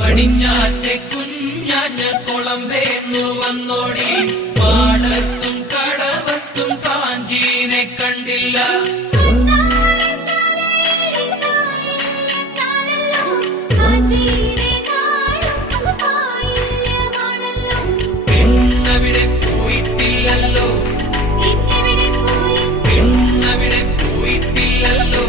പടിഞ്ഞാറ്റെ കുഞ്ഞാഞ്ഞ കുളം വേന്നു വന്നോടി, പാടത്തും കടവത്തും കാഞ്ചീനെ കണ്ടില്ല. പെണ്ണവിടെ പോയിട്ടില്ലല്ലോ, പെണ്ണവിടെ പോയിട്ടില്ലല്ലോ.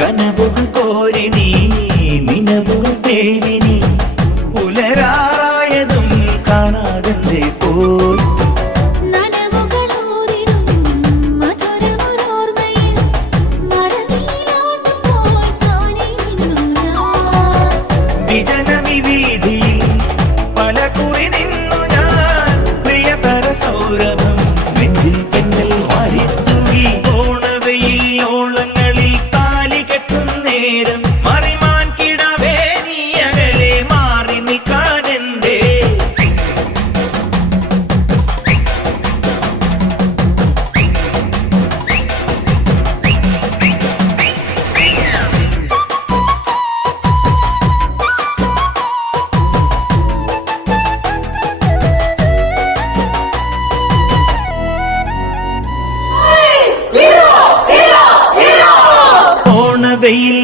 കനവുകൾ കോരി നീ നിലവും തേടി നീ പുലരാറായതും കാണാതെ പോയി. വിജനമി വീതിയിൽ പല കുറി നിന്നു ഞാൻ, പ്രിയതര സൗരഭം നെഞ്ചിൽ പെണ്ണൽ മാറിത്തൂകി. ഓണവയിൽ ഓളങ്ങളിൽ താലി കെട്ടും നേരം മറിമാൻ കിടവേ നീ അകലെ മാറി നിൽക്കാനെന്തേ? ഓണവയിൽ